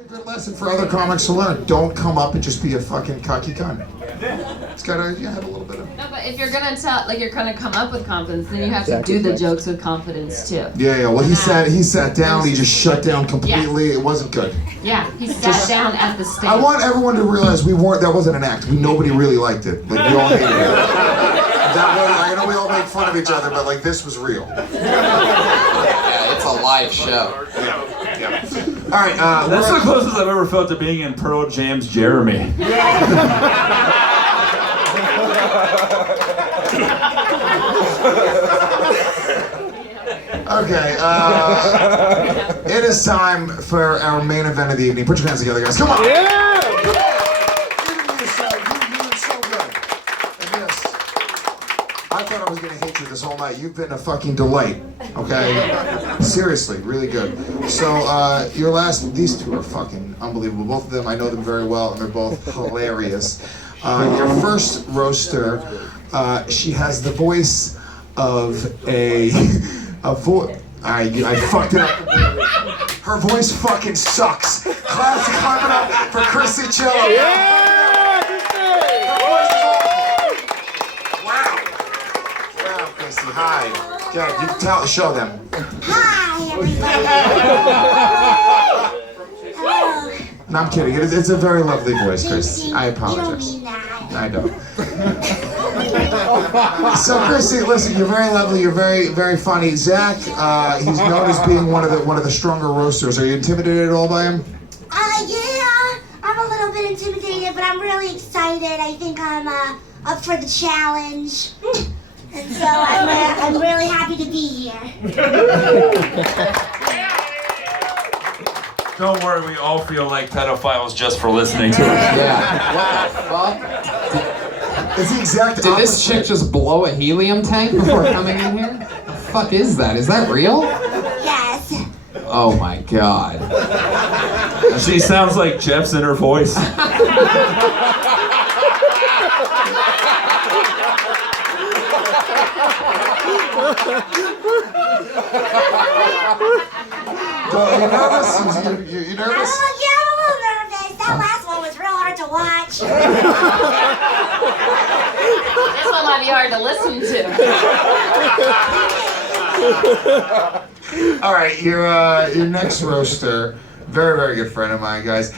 A good lesson for other comics to learn. Don't come up and just be a fucking cocky cunt. It's gotta have a little bit of... No, but if you're gonna you're gonna come up with confidence, then you have to do the jokes with confidence too. Yeah. Well, he sat down. He just shut down completely. Yeah. It wasn't good. Yeah, he sat down at the stage. I want everyone to realize that wasn't an act. Nobody really liked it. Like, we all hated it. I know we all make fun of each other, but like, this was real. Yeah, it's a live show. Yeah. All right. That's the closest I've ever felt to being in Pearl Jam's Jeremy. Okay, it is time for our main event of the evening. Put your hands together, guys. Come on! Yeah! You did so good. And yes, I thought I was going to hate you this whole night. You've been a fucking delight, okay? Seriously, really good. So, these two are fucking unbelievable. Both of them, I know them very well, and they're both hilarious. Your first roaster, she has the voice of a voice. I fucked it up. Her voice fucking sucks. Class coming up for Christi Chiello. Yeah! Wow, Christi. Hi. Yeah, you show them. Hi, everybody. Hello. No, I'm kidding. It's a very lovely voice, Christi. I You don't apologize. mean that. I don't. So, Christi, listen, you're very lovely. You're very, very funny. Zac, he's known as being one of the stronger roasters. Are you intimidated at all by him? Yeah, I'm a little bit intimidated, but I'm really excited. I think I'm up for the challenge. And so I'm really happy to be here. Don't worry, we all feel like pedophiles just for listening to it. Yeah. What the fuck? It's the exact Did this opposite. chick just blow a helium tank before coming in here? The fuck is that? Is that real? Yes. Oh my god. She sounds like Jeff's in her voice. Are you nervous? You nervous? Yeah, I'm a little nervous. That last one was real hard to watch. This one might be hard to listen to. All right, your next roaster, very, very good friend of mine, guys.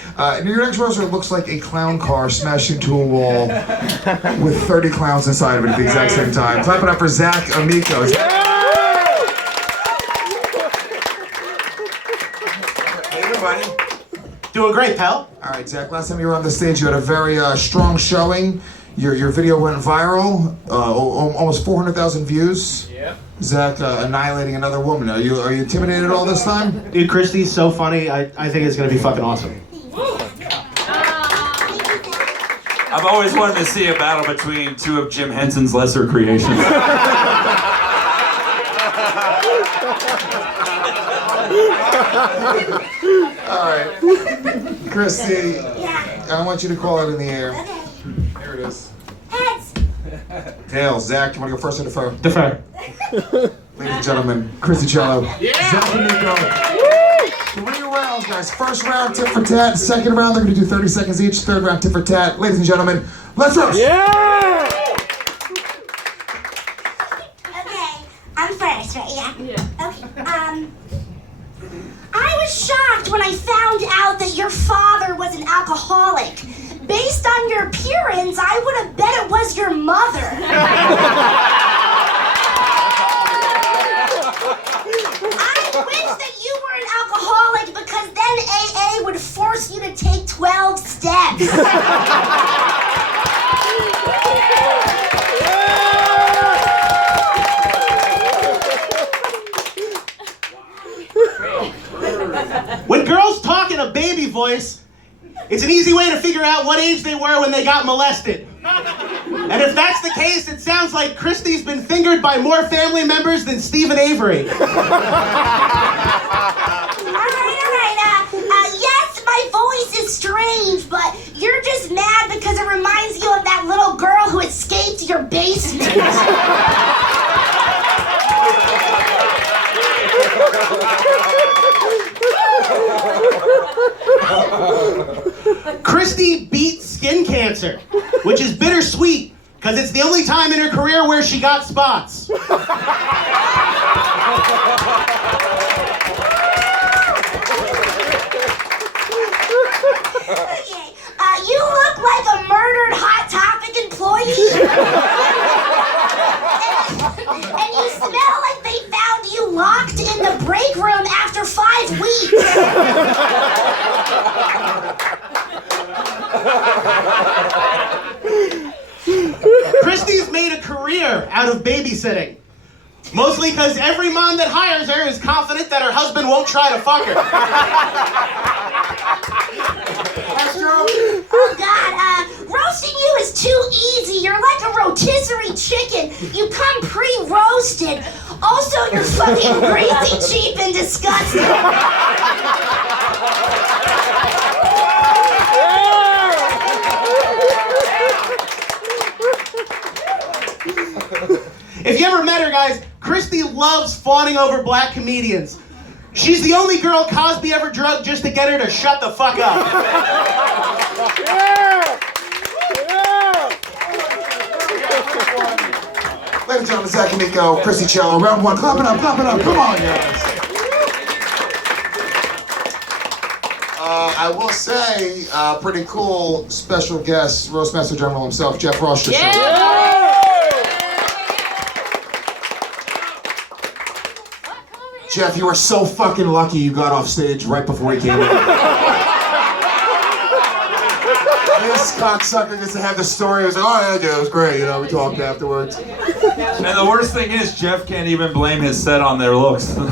Your next roaster looks like a clown car smashed into a wall with 30 clowns inside of it at the exact same time. Clap it up for Zac Amico. Doing great, pal. All right, Zac, last time you were on the stage, you had a very strong showing. Your video went viral, almost 400,000 views. Yeah. Zac annihilating another woman. Are you intimidated all this time? Dude, Christi's so funny. I think it's gonna be fucking awesome. I've always wanted to see a battle between two of Jim Henson's lesser creations. All right, Christi, Yeah. I want you to call it in the air. Okay. Here it is. Heads. Tails. Zac, you want to go first or defer? Defer. Ladies and gentlemen, Christi Chiello. Zac Amico. 3 rounds, guys. First round, tit for tat. Second round, they're going to do 30 seconds each. Third round, tit for tat. Ladies and gentlemen, let's roast. Yeah! Okay, I'm first, right? Yeah. Yeah. Okay. I was shocked when I found out that your father was an alcoholic. Based on your appearance, I would have bet it was your mother. I wish that you were an alcoholic because then AA would force you to take 12 steps. When girls talk in a baby voice, it's an easy way to figure out what age they were when they got molested. And if that's the case, it sounds like Christi's been fingered by more family members than Stephen Avery. All right. Yes, my voice is strange, but you're just mad because it reminds you of that little girl who escaped your basement. Christi beat skin cancer, which is bittersweet, because it's the only time in her career where she got spots. You look like a murdered Hot Topic employee. and you smell like they found you locked in the break room after 5 weeks. Christi's made a career out of babysitting. Mostly because every mom that hires her is confident that her husband won't try to fuck her. Oh God, roasting you is too easy. You're like a rotisserie chicken. You come pre-roasted. Also, you're fucking greasy, cheap, and disgusting. If you ever met her, guys, Christi loves fawning over black comedians. She's the only girl Cosby ever drugged just to get her to shut the fuck up. Ladies and gentlemen, Zac Amico Christi Chiello, round one. Clap it up, come on, guys. I will say, pretty cool special guest, Roastmaster General himself, Jeff Ross. Just showed up. Jeff, you are so fucking lucky you got off stage right before he came in. This cocksucker gets to have the story. He was like, oh yeah, dude, it was great. You know, we talked afterwards. And the worst thing is, Jeff can't even blame his set on their looks. That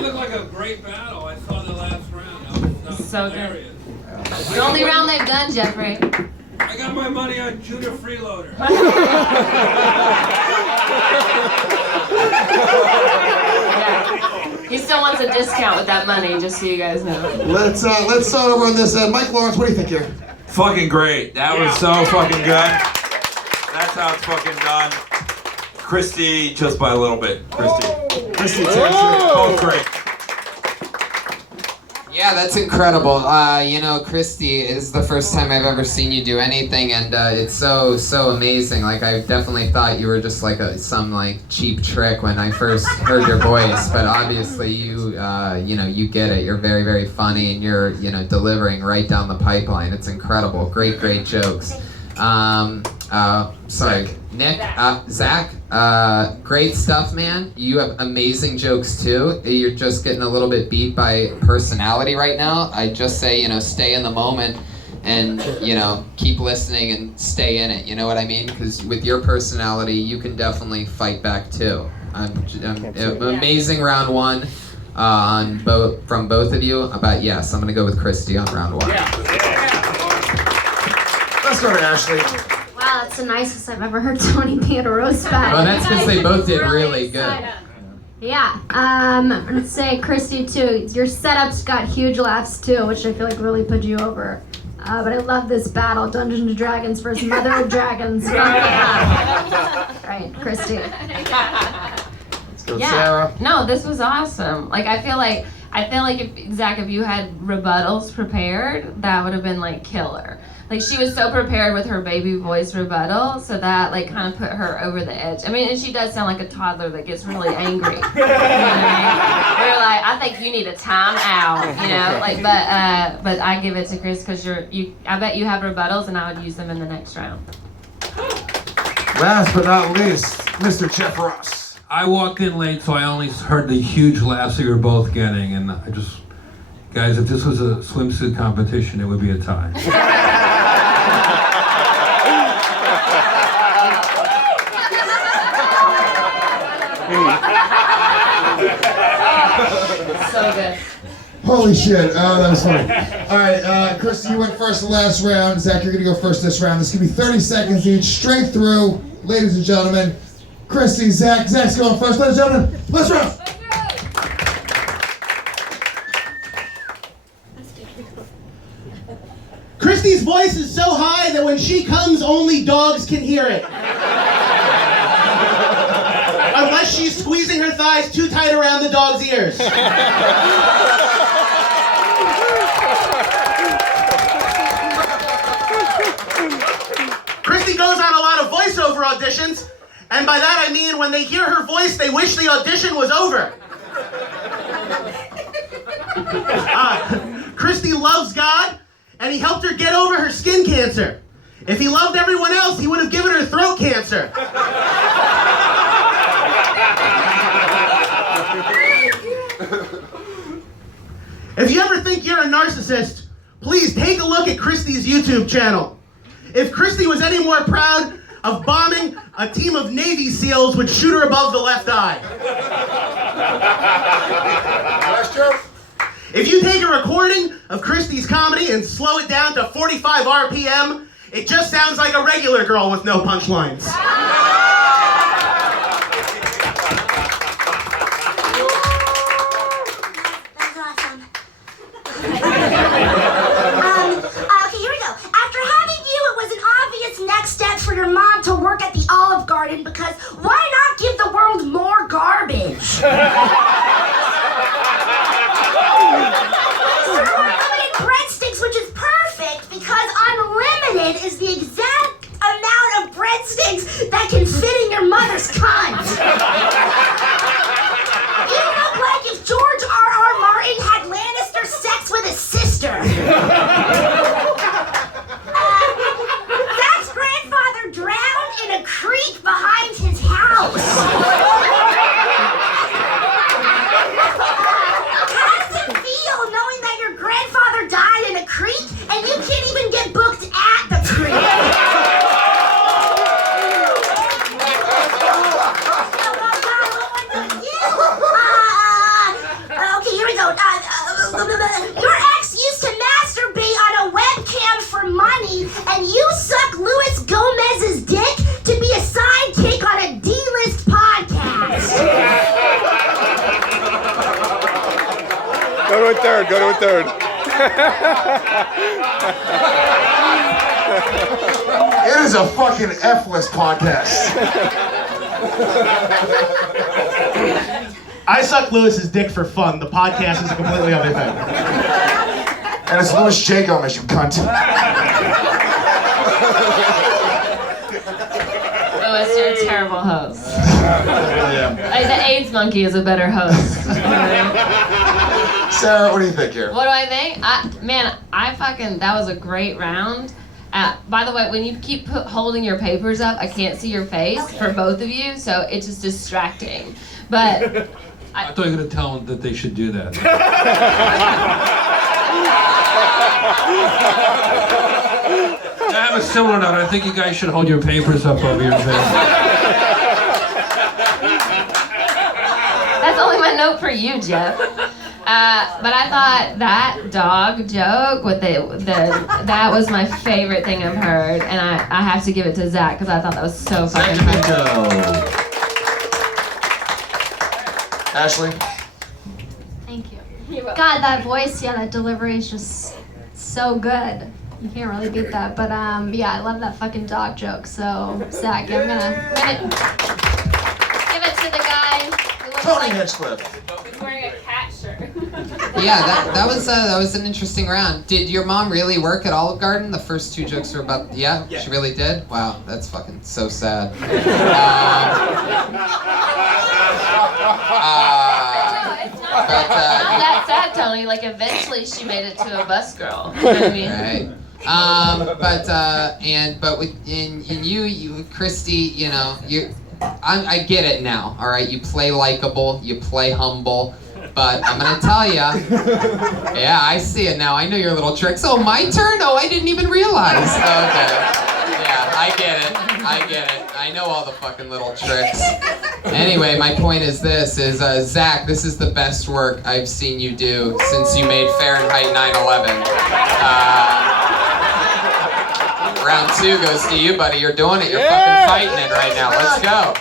looked like a great battle. I saw the last round. That was So hilarious. The only round they've done, Jeffrey. I got my money on Judah Freeloader. Yeah. He still wants a discount with that money, just so you guys know. Let's start over on this end. Mike Lawrence, what do you think here? Fucking great. That was so fucking good. That's how it's fucking done. Christi, just by a little bit. Christi, both great. Yeah, that's incredible. You know, Christi, is the first time I've ever seen you do anything, and it's so amazing. Like, I definitely thought you were just like some like cheap trick when I first heard your voice, but obviously you know, you get it. You're very, very funny, and you're, you know, delivering right down the pipeline. It's incredible. Great jokes. Sorry, Nick, Zach, great stuff, man. You have amazing jokes too. You're just getting a little bit beat by personality right now. I just say, you know, stay in the moment and, you know, keep listening and stay in it. You know what I mean? Because with your personality, you can definitely fight back too. Amazing round one from both of you. But yes, I'm gonna go with Christi on round one. Let's go to Ashley. Wow, that's the nicest I've ever heard Tony be at a roast battle. Well, that's because they both did really good. Yeah, I'm gonna say Christi too. Your setup's got huge laughs too, which I feel like really put you over. But I love this battle, Dungeons and Dragons versus Mother of Dragons. Right, Christi. Let's go, Yeah. Sarah. No, this was awesome. Like, I feel like if Zach, if you had rebuttals prepared, that would have been like killer. Like, she was so prepared with her baby voice rebuttal, so that like kind of put her over the edge. I mean, and she does sound like a toddler that gets really angry. You know what I mean? We're like, I think you need a time out, you know. Like, but I give it to Chris because I bet you have rebuttals, and I would use them in the next round. Last but not least, Mr. Jeff Ross. I walked in late, so I only heard the huge laughs that you were both getting, and I just, guys, if this was a swimsuit competition, it would be a tie. So good. Holy shit, oh, that was funny. All right, Christi, you went first the last round. Zach, you're gonna go first this round. This is gonna be 30 seconds each, straight through. Ladies and gentlemen, Christi, Zach's going first. Ladies and gentlemen, let's roast. Christi's voice is so high that when she comes, only dogs can hear it. Unless she's squeezing her thighs too tight around the dog's ears. auditions. And by that I mean when they hear her voice, they wish the audition was over. Christi loves God, and he helped her get over her skin cancer. If he loved everyone else, he would have given her throat cancer. If you ever think you're a narcissist, please take a look at Christi's YouTube channel. If Christi was any more proud of bombing, a team of Navy SEALs would shoot her above the left eye. If you take a recording of Christi's comedy and slow it down to 45 RPM, it just sounds like a regular girl with no punchlines. That's awesome. Okay, here we go. After having you, it was an obvious next step for your mom to work at the Olive Garden because why not give the world more garbage? Serve unlimited breadsticks, which is perfect because unlimited is the exact amount of breadsticks that can fit in your mother's cunt. You look like if George R.R. Martin had Lannister sex with his sister. Zach's grandfather drowned in a creek behind his house. How does it feel knowing that your grandfather died in a creek and you can't even get booked at the creek? Okay, here we go. Your ex used to masturbate on a webcam for money, and you suck Luis Gomez's dick to be a sidekick on a D-list podcast. Go to a third, go to a third. It is a fucking F-list podcast. I suck Lewis's dick for fun. The podcast is a completely other thing. And it's Louis J. Gomez, you cunt. Louis, you're a terrible host. Yeah. Like, the AIDS monkey is a better host. Sarah, what do you think here? What do I think? That was a great round. By the way, when you keep holding your papers up, I can't see your face for both of you, so it's just distracting. But I thought you were going to tell them that they should do that. I have a similar note. I think you guys should hold your papers up over your face. that's only my note for you, Jeff. But I thought that dog joke with that was my favorite thing I've heard, and I have to give it to Zach because I thought that was so fucking funny. Ashley? Thank you. God, that voice, yeah, that delivery is just so good. You can't really beat that. But yeah, I love that fucking dog joke. So Zach, I'm gonna give it to the guy who looks Tony like Hinchcliffe. He's wearing a cat shirt. Yeah, that was an interesting round. Did your mom really work at Olive Garden? The first two jokes were about. Yeah, she really did. Wow, that's fucking so sad. Not that sad, Tony. Like, eventually she made it to a bus girl. You know what I mean? Right. But with you, Christi, you know, I get it now. All right, you play likable, you play humble. But I'm gonna tell ya, yeah, I see it now. I know your little tricks. Oh, my turn? Oh, I didn't even realize. Okay. Yeah, I get it. I know all the fucking little tricks. Anyway, my point is this, Zach, this is the best work I've seen you do since you made Fahrenheit 9/11. Round two goes to you, buddy. You're doing it. You're fucking fighting it right now. Let's go.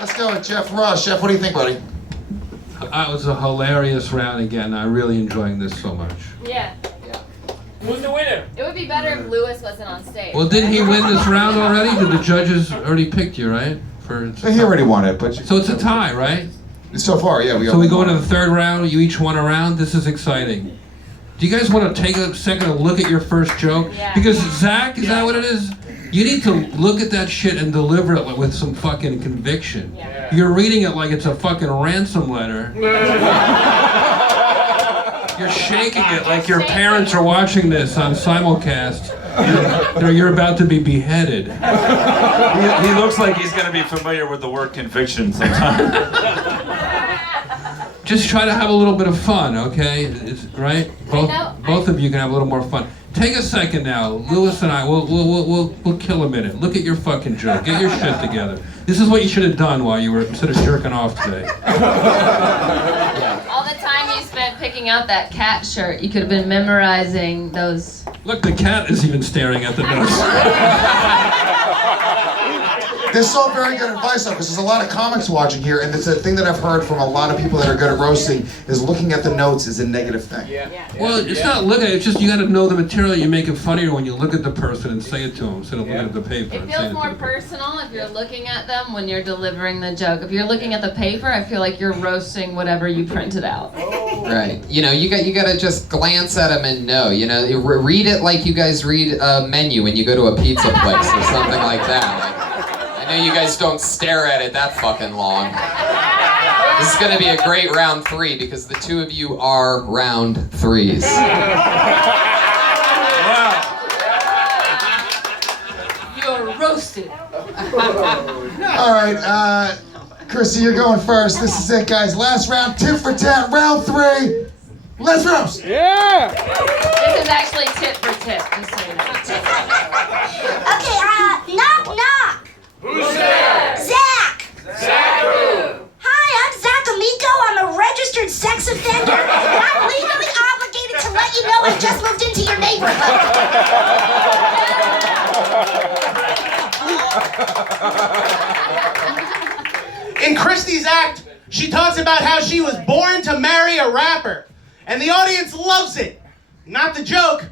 Let's go with Jeff Ross. Jeff, what do you think, buddy? It was a hilarious round again. I'm really enjoying this so much. Yeah. Who's the winner? It would be better if Lewis wasn't on stage. Well, didn't he win this round already? Did the judges already pick you, right? He already won it, but So it's a tie, right? so far, yeah, So we go into the third round. You each won a round. This is exciting. Do you guys want to take a second to look at your first joke? Yeah. Because Zach, is that what it is? You need to look at that shit and deliver it with some fucking conviction. Yeah. You're reading it like it's a fucking ransom letter. You're shaking it like your parents are watching this on simulcast. You're about to be beheaded. He looks like he's going to be familiar with the word conviction sometime. Just try to have a little bit of fun, okay? Right? Both of you can have a little more fun. Take a second now. Louis and I, we'll kill a minute. Look at your fucking joke. Get your shit together. This is what you should have done while you were instead of jerking off today. All the time you spent picking out that cat shirt, you could have been memorizing those. Look, the cat is even staring at the notes. There's so very good advice though, because there's a lot of comics watching here, and it's a thing that I've heard from a lot of people that are good at roasting, is looking at the notes is a negative thing. Well, it's not looking at it, it's just you gotta know the material. You make it funnier when you look at the person and say it to them instead of looking at the paper. It feels more personal if you're looking at them when you're delivering the joke. If you're looking at the paper, I feel like you're roasting whatever you printed out. Right. You know, you gotta just glance at them and know. You know, read it like you guys read a menu when you go to a pizza place or something like that. Like, I know you guys don't stare at it that fucking long. This is gonna be a great round 3 because the two of you are round 3s. Wow. You're roasted. All right, Christy, you're going first. This is it, guys. Last round, tit for tat, round 3. Let's roast. Yeah. This is actually tit for tit, just so you know. Okay, knock, knock. Who's there? Zac. Zac who? Hi, I'm Zac Amico. I'm a registered sex offender. And I'm legally obligated to let you know I just moved into your neighborhood. In Christie's act, she talks about how she was born to marry a rapper. And the audience loves it. Not the joke.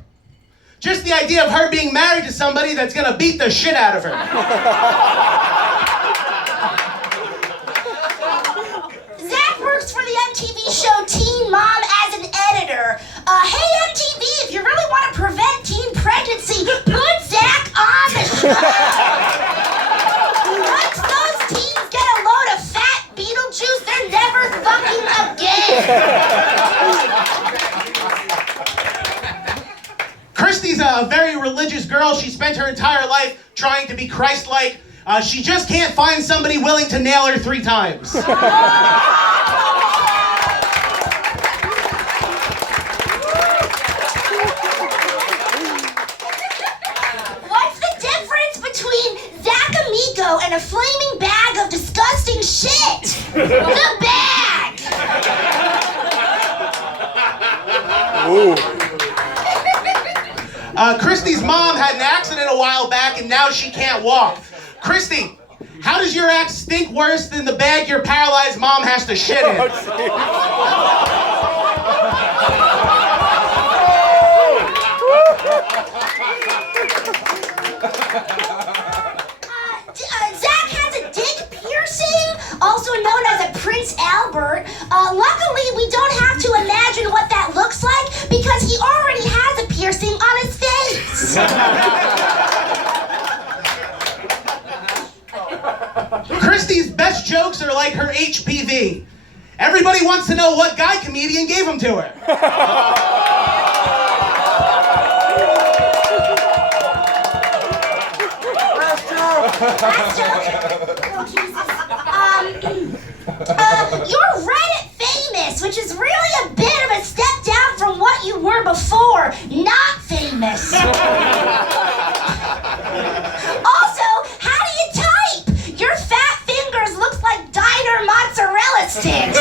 Just the idea of her being married to somebody that's gonna beat the shit out of her. Zac works for the MTV show Teen Mom as an editor. Hey MTV, if you really want to prevent teen pregnancy, put Zac on the show. Once those teens get a load of fat Beetlejuice, they're never fucking again. Christie's a very religious girl. She spent her entire life trying to be Christ-like. She just can't find somebody willing to nail her 3 times. What's the difference between Zac Amico and a flaming bag of disgusting shit? The bag! Ooh. Christie's mom had an accident a while back and now she can't walk. Christy, how does your act stink worse than the bag your paralyzed mom has to shit in? Zac has a dick piercing, also known as a Prince Albert. Luckily, we don't have to imagine what that looks like because he already has a piercing on his face. Christie's best jokes are like her HPV. Everybody wants to know what guy comedian gave them to her. Last joke. Oh, Jesus. You're Reddit famous, which is really a bit of a step down from what you were before. Not famous. Also, how do you type? Your fat fingers look like diner mozzarella sticks.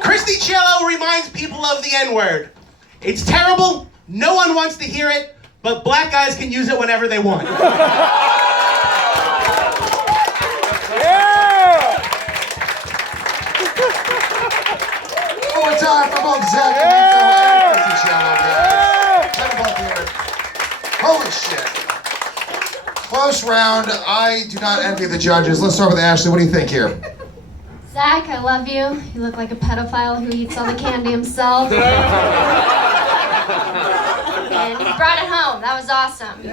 Christi Chiello reminds people of the N-word. It's terrible, no one wants to hear it, but black guys can use it whenever they want. One more time for both Zac Amico and Christi Chiello, guys. Let them both hear it. Holy shit. Close round. I do not envy the judges. Let's start with Ashley. What do you think here? Zach, I love you. You look like a pedophile who eats all the candy himself. And you brought it home. That was awesome. You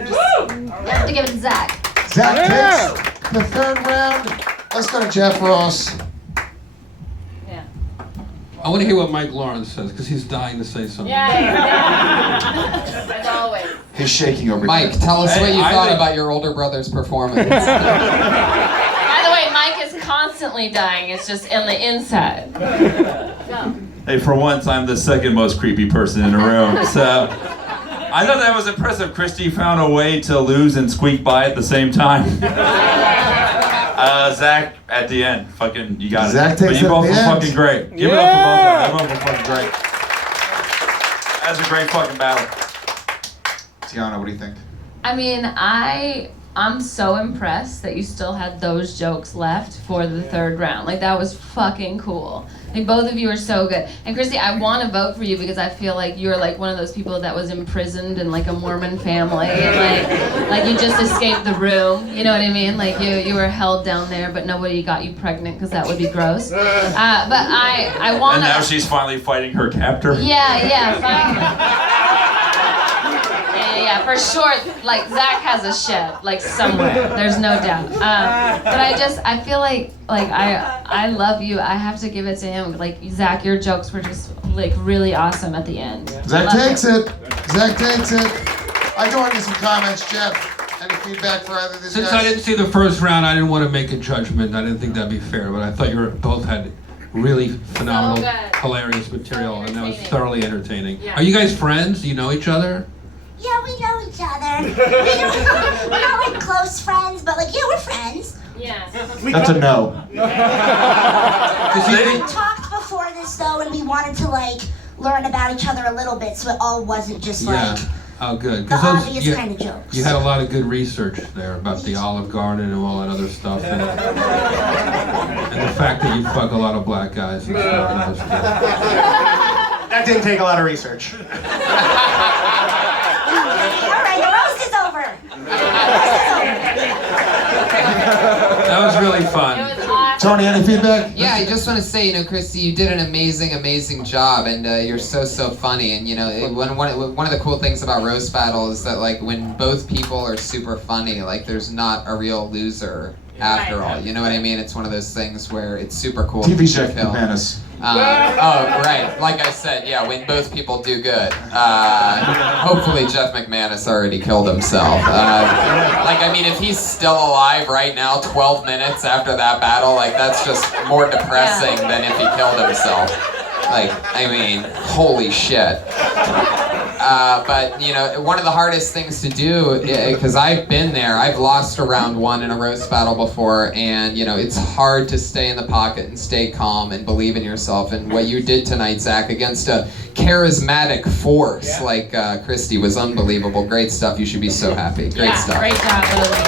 have to give it to Zach. Zach takes the third round. Let's go to Jeff Ross. I want to hear what Mike Lawrence says because he's dying to say something. As always. He's shaking over Mike, here. tell us what you I thought think- about your older brother's performance. By the way, Mike is constantly dying. It's just on the inside. Hey, for once, I'm the second most creepy person in the room. So, I thought that was impressive. Christy found a way to lose and squeak by at the same time. Zach, at the end, fucking, you got Zach it. takes But you it both at were the end. fucking great. Give it up for both of them. They both were fucking great. That was a great fucking battle. Tiana, what do you think? I mean, I'm so impressed that you still had those jokes left for the third round. Like, that was fucking cool. Like, both of you are so good. And Christy, I want to vote for you because I feel like you're like one of those people that was imprisoned in like a Mormon family. And like you just escaped the room. You know what I mean? Like you were held down there, but nobody got you pregnant because that would be gross. But I want And to. now she's finally fighting her captor. Yeah, finally. Yeah, for sure. Like Zach has a shed, like somewhere. There's no doubt. But I feel like I love you. I have to give it to him. Like Zach, your jokes were just like really awesome at the end. Zach takes it. Zach takes it. I go into some comments, Jeff. Any feedback for either of these Since guys? I didn't see the first round, I didn't want to make a judgment. I didn't think that'd be fair, but I thought you both had really phenomenal, So good. hilarious material, and that was entertaining. thoroughly entertaining. Yeah. Are you guys friends? Do you know each other? Yeah, we know each other. We're not like close friends, but like, yeah, we're friends. Yeah. That's a no. We talked before this though, and we wanted to like learn about each other a little bit, so it all wasn't just Yeah. like Oh, good. the 'Cause obvious you, kind of jokes. you had a lot of good research there about the Olive Garden and all that other stuff, and the fact that you fuck a lot of black guys and stuff. That was good. That didn't take a lot of research. All right, the roast is over. That was really fun. It was awesome. Tony, any feedback? Yeah, I just want to say, Christy, you did an amazing job, and you're so funny. And one of the cool things about roast battle is that like when both people are super funny, like there's not a real loser after all. You know what I mean? It's one of those things where it's super cool. TV to Chef film. McManus. Oh, right. Like I said, yeah, when both people do good. Hopefully Jeff McManus already killed himself. If he's still alive right now, 12 minutes after that battle, like, that's just more depressing than if he killed himself. Holy shit. But one of the hardest things to do, because I've been there, I've lost a round one in a roast battle before, and it's hard to stay in the pocket and stay calm and believe in yourself. And what you did tonight, Zach, against a charismatic force like Christy was unbelievable. Great stuff. You should be so happy. Great stuff. Great job, Lily.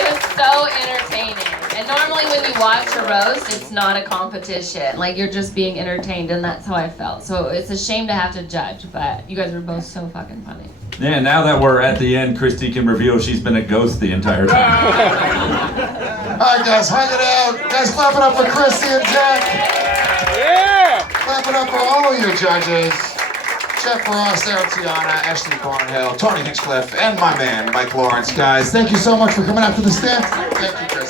It was so entertaining. And normally when you watch a roast, it's not a competition. Like, you're just being entertained, and that's how I felt. So it's a shame to have to judge, but you guys were both so fucking funny. Yeah, now that we're at the end, Christy can reveal she's been a ghost the entire time. All right, guys, hug it out. Guys, clap it up for Christy and Jack. Yeah! Clap it up for all of your judges. Jeff Ross, Sarah Tiana, Ashley Barnhill, Tony Hinchcliffe, and my man, Mike Lawrence. Guys, thank you so much for coming out to the stand. Thank you, Chris.